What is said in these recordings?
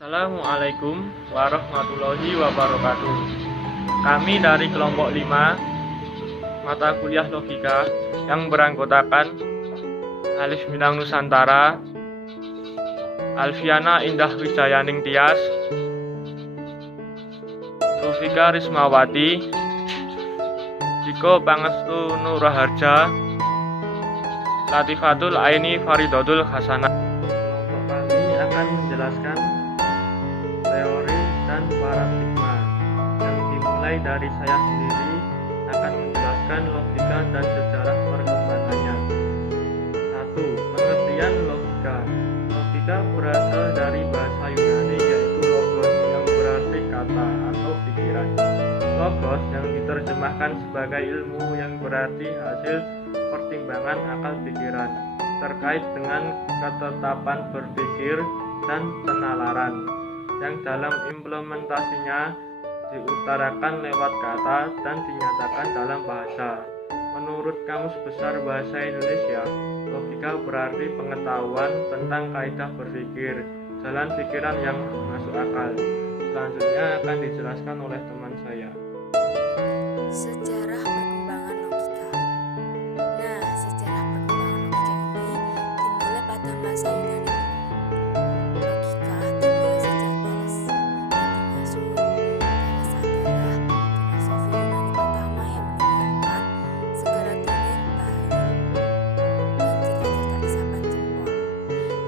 Assalamualaikum warahmatullahi wabarakatuh. Kami dari kelompok 5 mata kuliah logika yang beranggotakan Alif Minang Nusantara, Alfiana Indah Wijayaning Tias, Rufika Rismawati, Diko Pangestu Nuraharja, Latifatul Aini Faridatul Hasanah. Kelompok kami akan menjelaskan teori dan paradigma yang dimulai dari saya sendiri akan menjelaskan logika dan sejarah perkembangannya. 1. Pengertian logika. Logika berasal dari bahasa Yunani yaitu logos yang berarti kata atau pikiran. Logos yang diterjemahkan sebagai ilmu yang berarti hasil pertimbangan akal pikiran terkait dengan ketetapan berpikir dan penalaran yang dalam implementasinya diutarakan lewat kata dan dinyatakan dalam bahasa. Menurut Kamus Besar Bahasa Indonesia, logika berarti pengetahuan tentang kaidah berpikir, jalan pikiran yang masuk akal. Selanjutnya akan dijelaskan oleh teman saya. Sejarah perkembangan logika. Nah, sejarah perkembangan logika ini dimulai pada masa Yunani. Logika dimulai sejak Thales. Thales adalah filosofi Yunani pertama yang meninggalkan segala dongeng, tahayul, dan cerita-certa isapan jempol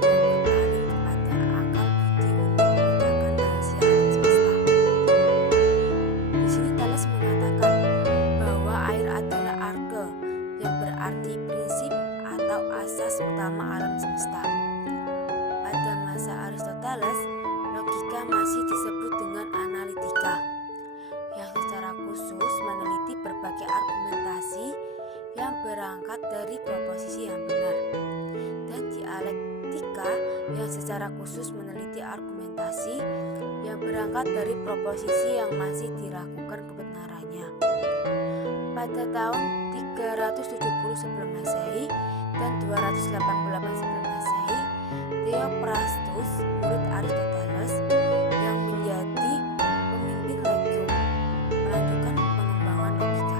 yang berpaling kepada akal budi untuk memetakan rahasia alam semesta. Di sini Thales mengatakan bahwa air adalah arke yang berarti prinsip atau asas utama alam semesta. Pada masa Aristoteles, logika masih disebut dengan analitika, yang secara khusus meneliti berbagai argumentasi yang berangkat dari proposisi yang benar, dan dialektika yang secara khusus meneliti argumentasi yang berangkat dari proposisi yang masih diragukan kebenarannya. Pada tahun 370 sebelum Masehi dan 288 sebelum Masehi, Theophrastus, murid Aristoteles yang menjadi pemimpin legium, melanjutkan pengembangan logika.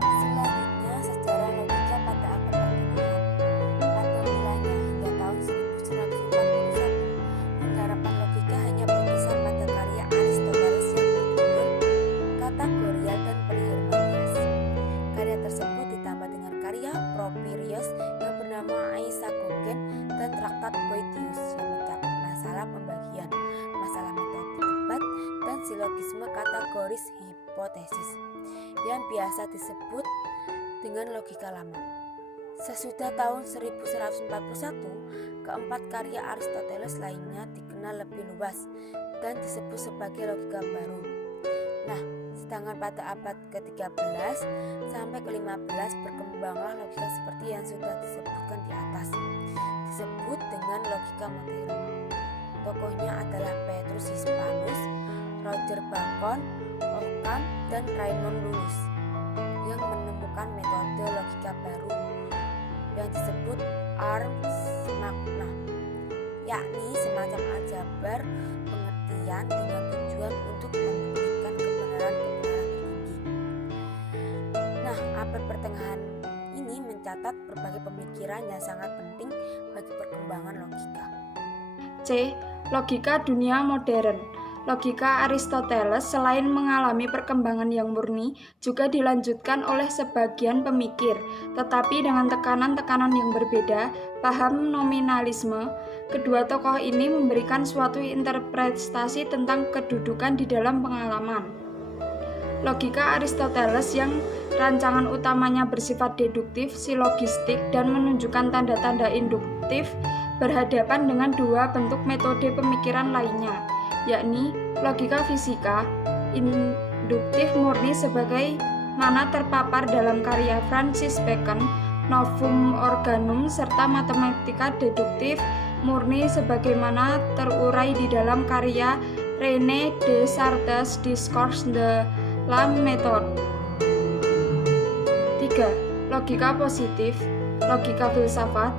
Selanjutnya, sejarah logika pada abad pertengahan. Pada mulanya hingga tahun 1141, penggarapan logika hanya berkisar pada karya Aristoteles yang berjudul Kategorial dan Polihirmanias. Karya tersebut ditambah dengan karya Porphyrius yang bernama Aisagogen dan Traktat Boethius yang mencakup masalah pembagian, masalah metode debat, dan silogisme kategoris hipotesis yang biasa disebut dengan logika lama. Sesudah tahun 1141, keempat karya Aristoteles lainnya dikenal lebih luas dan disebut sebagai logika baru. Nah, sedangkan pada abad ke-13 sampai ke-15 berkembanglah logika seperti yang sudah disebutkan di atas, disebut dengan logika modern. Tokohnya adalah Petrus Hispanus, Roger Bacon, Occam, dan Raymond Lullus yang menemukan metode logika baru yang disebut Ars Magna, yakni semacam aljabar pengertian dengan tujuan untuk membuktikan kebenaran-kebenaran tertinggi. Nah, abad pertengahan ini mencatat berbagai pemikiran yang sangat penting bagi perkembangan logika. C. Logika dunia modern. Logika Aristoteles selain mengalami perkembangan yang murni, juga dilanjutkan oleh sebagian pemikir, tetapi dengan tekanan-tekanan yang berbeda. Paham nominalisme. Kedua tokoh ini memberikan suatu interpretasi tentang kedudukan di dalam pengalaman. Logika Aristoteles yang rancangan utamanya bersifat deduktif, silogistik, dan menunjukkan tanda-tanda induktif berhadapan dengan dua bentuk metode pemikiran lainnya, yakni logika fisika induktif murni sebagaimana terpapar dalam karya Francis Bacon, Novum Organum, serta matematika deduktif murni sebagaimana terurai di dalam karya René Descartes, Discours de la méthode. 3. Logika positif, logika filsafat,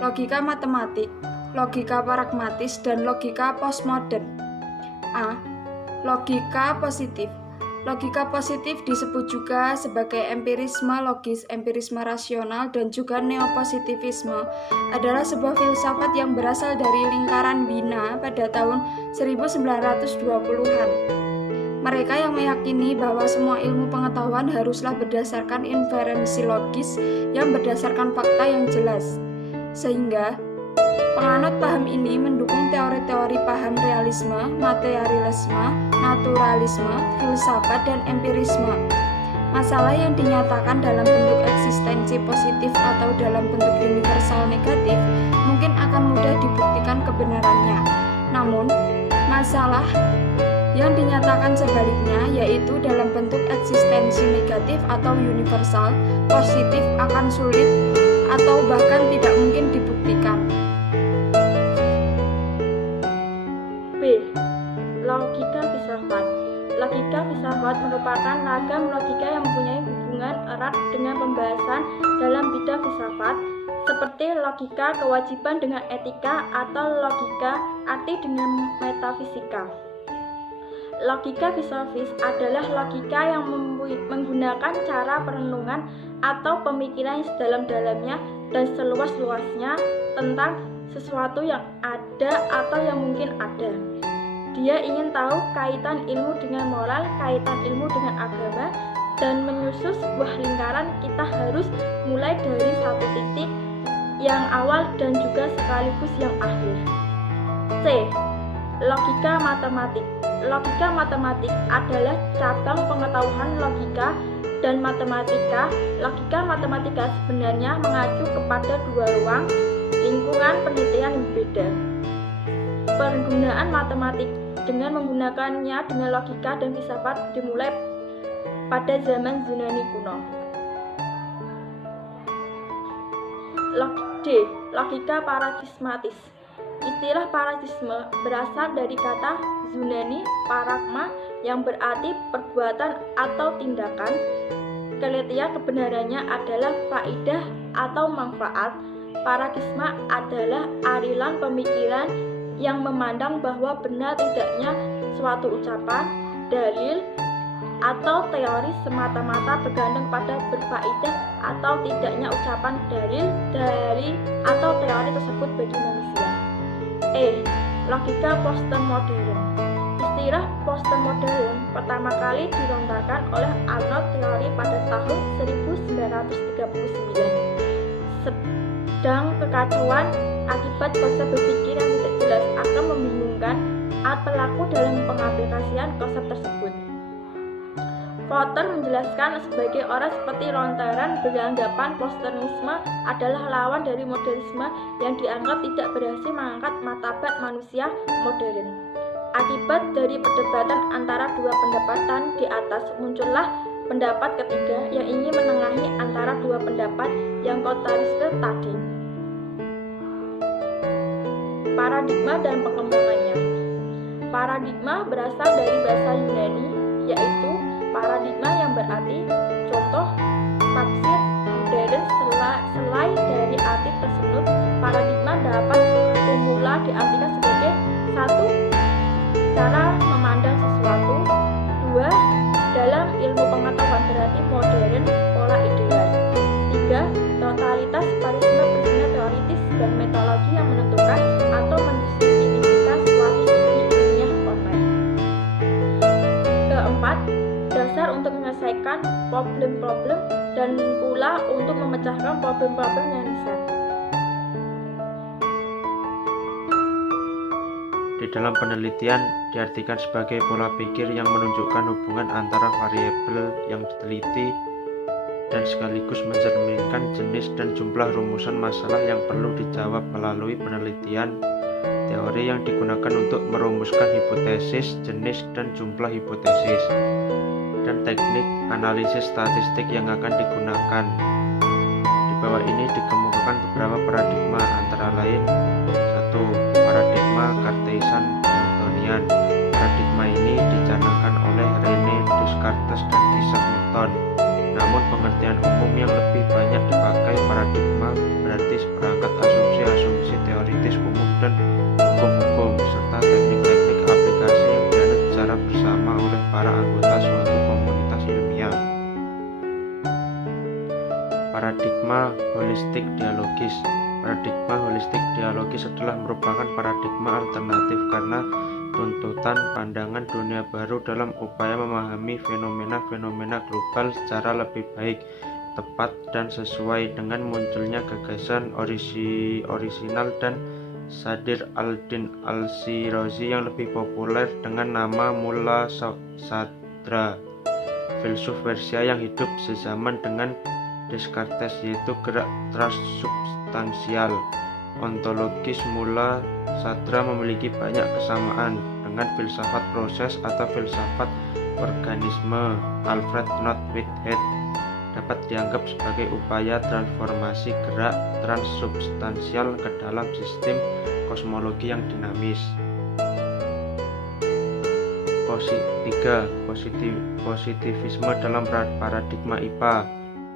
logika matematik. logika pragmatis, dan logika postmodern. A. Logika positif. Logika positif disebut juga sebagai empirisme logis, empirisme rasional, dan juga neopositivisme, adalah sebuah filsafat yang berasal dari lingkaran Wina pada tahun 1920-an. Mereka yang meyakini bahwa semua ilmu pengetahuan haruslah berdasarkan inferensi logis yang berdasarkan fakta yang jelas. Sehingga penganut paham ini mendukung teori-teori paham realisme, materialisme, naturalisme, filsafat, dan empirisme. Masalah yang dinyatakan dalam bentuk eksistensi positif atau dalam bentuk universal negatif mungkin akan mudah dibuktikan kebenarannya. Namun, masalah yang dinyatakan sebaliknya, yaitu dalam bentuk eksistensi negatif atau universal positif, akan sulit atau bahkan tidak mungkin dibuktikan. B. Logika filsafat. Logika filsafat merupakan ragam logika yang mempunyai hubungan erat dengan pembahasan dalam bidang filsafat, seperti logika kewajiban dengan etika atau logika arti dengan metafisika. Logika filosofis adalah logika yang menggunakan cara perenungan atau pemikiran yang sedalam-dalamnya dan seluas-luasnya tentang sesuatu yang ada atau yang mungkin ada. Dia ingin tahu kaitan ilmu dengan moral, kaitan ilmu dengan agama, dan menyusun sebuah lingkaran. Kita harus mulai dari satu titik yang awal dan juga sekaligus yang akhir. C. Logika matematik. Logika matematik adalah cabang pengetahuan logika dan matematika. Logika matematika sebenarnya mengacu kepada dua ruang lingkungan penelitian yang berbeda. Penggunaan matematik dengan menggunakannya dengan logika dan filsafat dimulai pada zaman Yunani kuno. D. Logika paradigmatis. Istilah paradigma berasal dari kata Yunani paragma yang berarti perbuatan atau tindakan. Keletian kebenarannya adalah faidah atau manfaat. Paradigma adalah aliran pemikiran yang memandang bahwa benar tidaknya suatu ucapan, dalil, atau teori semata-mata bergantung pada berfaedah atau tidaknya ucapan, dalil, dari atau teori tersebut bagi manusia. E. Logika postmodern. Istilah postmodern pertama kali dilontarkan oleh Arnold Theory pada tahun 1939. Sedang kekacauan akibat konsep berpikir yang tidak jelas akan membingungkan pelaku dalam pengaplikasian konsep tersebut. Potter menjelaskan sebagai orang seperti Rontaran beranggapan postmodernisme adalah lawan dari modernisme yang dianggap tidak berhasil mengangkat martabat manusia modern. Akibat dari perdebatan antara dua pendapatan di atas, muncullah pendapat ketiga yang ingin menengahi antara dua pendapat yang kontrasisme tadi. Paradigma dan pengembangannya. Paradigma berasal dari bahasa Yunani, yaitu paradigma yang berarti contoh, tafsir, modern. Selain dari arti tersebut, paradigma dapat semula diartikan sebagai satu, cara memandang sesuatu. Dua, dalam ilmu pengetahuan berarti modern, pola ideal. Tiga, totalitas parisme bersifat teoritis dan metodologi yang menentukan atau mendefinisikan suatu studi ilmiah online. Keempat, dasar untuk menyelesaikan problem-problem dan pula untuk memecahkan problem-problem yang riset. Di dalam penelitian diartikan sebagai pola pikir yang menunjukkan hubungan antara variabel yang diteliti dan sekaligus mencerminkan jenis dan jumlah rumusan masalah yang perlu dijawab melalui penelitian. Teori yang digunakan untuk merumuskan hipotesis, jenis dan jumlah hipotesis, dan teknik analisis statistik yang akan digunakan. Di bawah ini dikemukakan beberapa paradigma, antara lain: 1. Paradigma Cartesian-Newtonian. Paradigma ini dicanangkan oleh René Descartes dan Isaac Newton. Namun pengertian umum yang lebih banyak dipakai paradigma berarti seperangkat asumsi-asumsi teoritis umum dan bersama oleh para anggota suatu komunitas ilmiah. Paradigma holistik dialogis. Paradigma holistik dialogis adalah merupakan paradigma alternatif karena tuntutan pandangan dunia baru dalam upaya memahami fenomena-fenomena global secara lebih baik, tepat, dan sesuai dengan munculnya gagasan orisinal dan Sadr al-Din al-Shirazi yang lebih populer dengan nama Mulla Sadra, filsuf Persia yang hidup sezaman dengan Descartes, yaitu gerak transsubstansial. Ontologis Mulla Sadra memiliki banyak kesamaan dengan filsafat proses atau filsafat organisme Alfred North Whitehead. Dapat dianggap sebagai upaya transformasi gerak transsubstansial ke dalam sistem kosmologi yang dinamis. 3. Positivisme dalam paradigma IPA.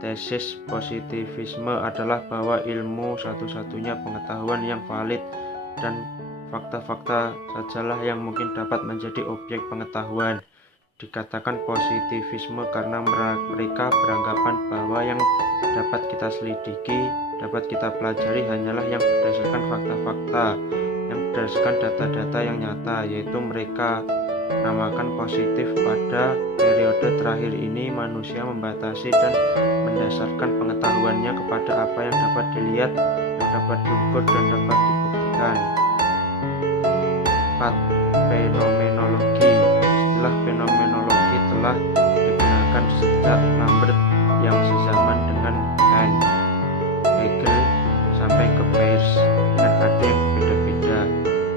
Tesis positivisme adalah bahwa ilmu satu-satunya pengetahuan yang valid dan fakta-fakta sajalah yang mungkin dapat menjadi objek pengetahuan. Dikatakan positivisme karena mereka beranggapan bahwa yang dapat kita selidiki, dapat kita pelajari hanyalah yang berdasarkan fakta-fakta, yang berdasarkan data-data yang nyata, yaitu mereka namakan positif. Pada periode terakhir ini manusia membatasi dan mendasarkan pengetahuannya kepada apa yang dapat dilihat, yang dapat diukur, dan dapat dibuktikan. 4. Fenomenologi. Istilah fenomenologi telah digunakan sejak Lambert yang sezaman dengan Kant, Hegel, sampai ke Peirce dengan arti yang berbeda-beda.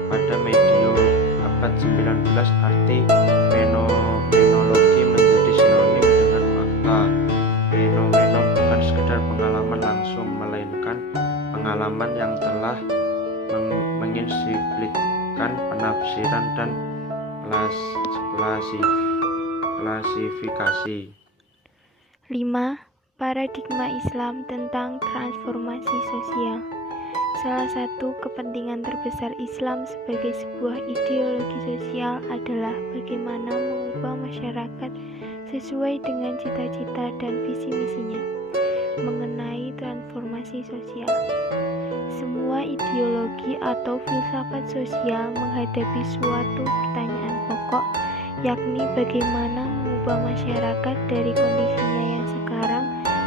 Pada medio abad 19, arti fenomenologi menjadi sinonim dengan fakta. Fenomena bukan sekedar pengalaman langsung, melainkan pengalaman yang telah menginsiplikkan penafsiran dan klasifikasi. 5. Paradigma Islam tentang transformasi sosial. Salah satu kepentingan terbesar Islam sebagai sebuah ideologi sosial adalah bagaimana mengubah masyarakat sesuai dengan cita-cita dan visi misinya mengenai transformasi sosial. Semua ideologi atau filsafat sosial menghadapi suatu pertanyaan pokok, yakni bagaimana mengubah masyarakat dari kondisinya yang sekarang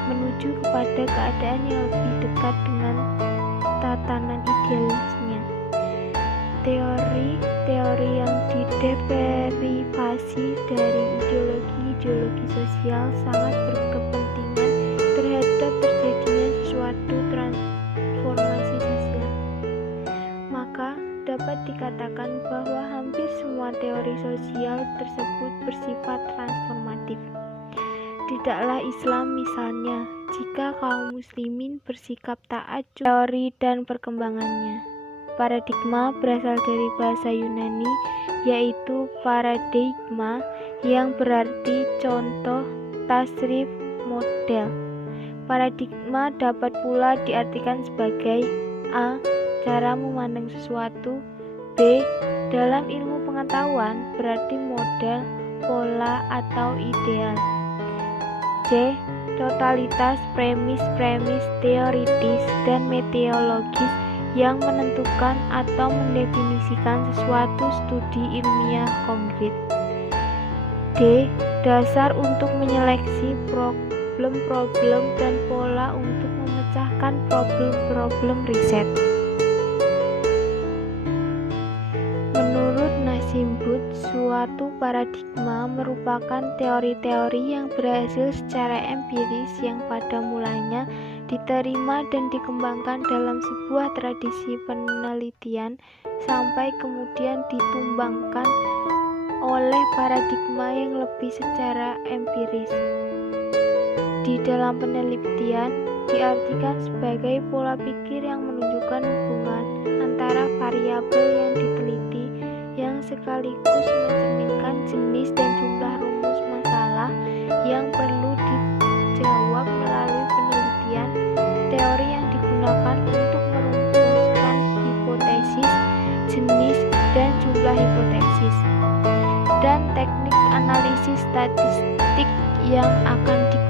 menuju kepada keadaan yang lebih dekat dengan tatanan idealisnya. Teori-teori yang diderivasi dari ideologi sosial sangat berkepentingan terhadap terjadinya suatu transformasi sosial. Maka dapat dikatakan bahwa hampir semua teori sosial tersebut bersifat transformatif. Tidaklah Islam misalnya, jika kaum muslimin bersikap taat teori dan perkembangannya. Paradigma berasal dari bahasa Yunani, yaitu paradigma, yang berarti contoh, tasrif, model. Paradigma dapat pula diartikan sebagai A. Cara memandang sesuatu. B. Dalam ilmu pengetahuan berarti model, pola, atau ideal. C. Totalitas premis-premis teoritis dan metodologis yang menentukan atau mendefinisikan sesuatu studi ilmiah konkret. D. Dasar untuk menyeleksi problem-problem dan pola untuk memecahkan problem-problem riset. Menurut Nassim Booth, suatu paradigma merupakan teori-teori yang berhasil secara empiris yang pada mulanya diterima dan dikembangkan dalam sebuah tradisi penelitian sampai kemudian ditumbangkan oleh paradigma yang lebih secara empiris. Di dalam penelitian diartikan sebagai pola pikir yang menunjukkan hubungan antara variabel yang diteliti yang sekaligus mencerminkan jenis dan jumlah rumus masalah yang perlu dijawab melalui penelitian. Teori yang digunakan untuk merumuskan hipotesis, jenis dan jumlah hipotesis, dan teknik analisis statistik yang akan digunakan